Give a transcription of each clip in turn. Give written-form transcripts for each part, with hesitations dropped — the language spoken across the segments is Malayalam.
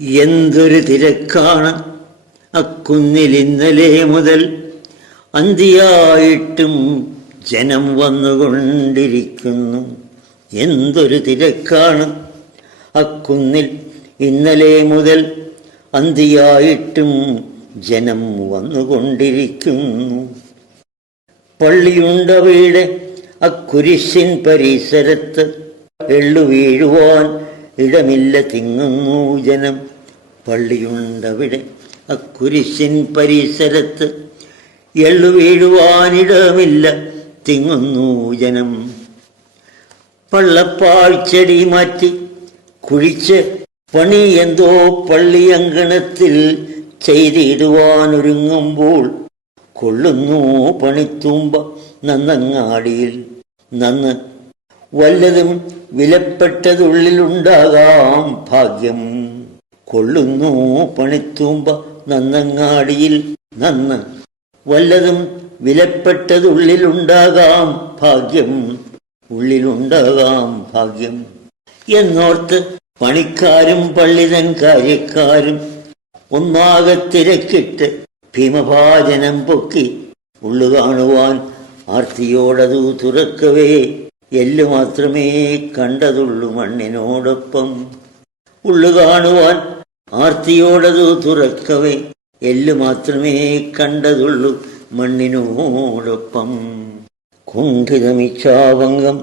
എന്തൊരു തിരക്കാണ് അക്കുന്നിൽ ഇന്നലെ മുതൽ അന്തിയായിട്ടും ജനം വന്നുകൊണ്ടിരിക്കുന്നു. എന്തൊരു തിരക്കാണ് അക്കുന്നിൽ ഇന്നലെ മുതൽ അന്തിയായിട്ടും ജനം വന്നുകൊണ്ടിരിക്കുന്നു. പള്ളിയുണ്ടവിടെ അക്കുരിശിൻ പരിസരത്ത്, എള്ളു വീഴുവാൻ ഇടമില്ല തിങ്ങുന്നു ജനം. പള്ളിയുണ്ടവിടെ അക്കുരിശിൻ പരിസരത്ത്, എള്ളു വീഴുവാനിടമില്ല തിങ്ങുന്നു ജനം. പള്ളപ്പാഴ്ചെടി മാറ്റി കുഴിച്ച് പണി എന്തോ പള്ളിയങ്കണത്തിൽ ചെയ്തിടുവാനൊരുങ്ങുമ്പോൾ കൊള്ളുന്നു പണിത്തൂമ്പ നന്നങ്ങാടിയിൽ. നന്ന് വല്ലതും വിലപ്പെട്ടതുള്ളിലുണ്ടാകാം ഭാഗ്യം. കൊള്ളുന്നു പണിത്തൂമ്പ നന്നങ്ങാടിയിൽ. നന്ന് വല്ലതും വിലപ്പെട്ടതുള്ളിലുണ്ടാകാം ഭാഗ്യം. ഉള്ളിലുണ്ടാകാം ഭാഗ്യം എന്നോർത്ത് പണിക്കാരും പള്ളിതൻ കാര്യക്കാരും ഒന്നാകെ തിരക്കിട്ട് ഭീമഭാജനം പൊക്കി ഉള്ളു കാണുവാൻ ആർത്തിയോടതു തുറക്കവേ എല്ലു മാത്രമേ കണ്ടതുള്ളു മണ്ണിനോടൊപ്പം. ഉള്ളു കാണുവാൻ ആർത്തിയോടതു തുറക്കവേ എല്ലു മാത്രമേ കണ്ടതുള്ളു മണ്ണിനോടൊപ്പം. കുണ്ഠിതമിച്ഛാഭംഗം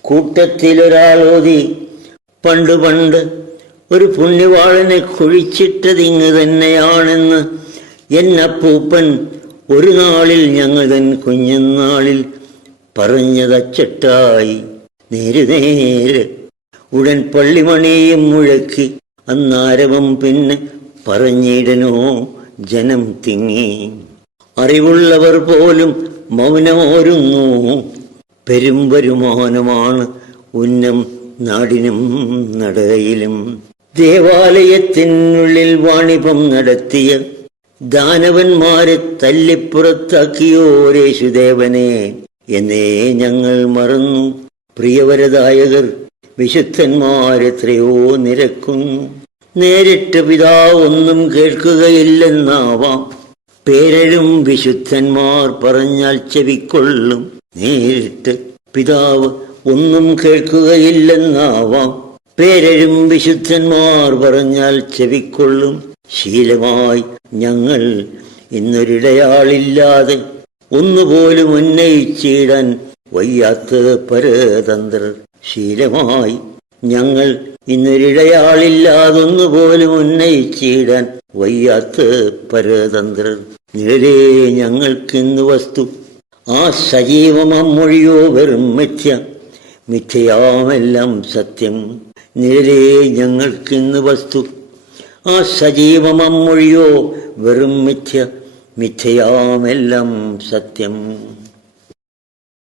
കൂട്ടത്തിലൊരാളോതി, പണ്ട് പണ്ട് ഒരു പുണ്യവാളനെ കുഴിച്ചിട്ടതിങ്ങ് തന്നെയാണെന്ന് എന്നപ്പൂപ്പൻ ഒരു നാളിൽ ഞങ്ങൾ തൻ കുഞ്ഞുനാളിൽ പറഞ്ഞതച്ചട്ടായി. നേര് ഉടൻ പള്ളിമണിയും മുഴക്കി അന്നാരവം പിന്നെ പറഞ്ഞിടനോ ജനം തിങ്ങി. അറിവുള്ളവർ പോലും മൗനമോരുന്നു. പെരുംവരുമാനമാണ് ഉന്നം നാടിനും നടയിലും. ദേവാലയത്തിനുള്ളിൽ വാണിഭം നടത്തിയ ദാനവന്മാരെ തല്ലിപ്പുറത്താക്കിയോരേശുദേവനെ എന്നേ ഞങ്ങൾ മറന്നു. പ്രിയവരദായകർ വിശുദ്ധന്മാരെത്രയോ നിരക്കുന്നു. നേരിട്ട് പിതാവ് ഒന്നും കേൾക്കുകയില്ലെന്നാവാം, പേരഴും വിശുദ്ധന്മാർ പറഞ്ഞാൽ ചെവിക്കൊള്ളും. നേരിട്ട് പിതാവ് ഒന്നും കേൾക്കുകയില്ലെന്നാവാം, പേരഴും വിശുദ്ധന്മാർ പറഞ്ഞാൽ ചെവിക്കൊള്ളും. ശീലമായി ഞങ്ങൾ ഇന്നൊരിടയാളില്ലാതെ ഒന്നുപോലും ഉന്നയിച്ചിടാൻ വയ്യാത്ത പരതന്ത്രർ. ശീലമായി ഞങ്ങൾ ഇന്നൊരിടയാളില്ലാതൊന്നുപോലും ഉന്നയിച്ചിടാൻ വയ്യാത്ത പരതന്ത്രർ. നിഴലേ ഞങ്ങൾക്കിന്ന് വസ്തു, ആ സജീവമൊഴിയോ വെറും മിഥ്യ. മിഥ്യയാമെല്ലാം സത്യം. നിഴലേ ഞങ്ങൾക്കിന്ന് വസ്തു, ആ സജീവമൊഴിയോ വെറും മിഥ്യ. മിഥ്യയാമെല്ലാം സത്യം.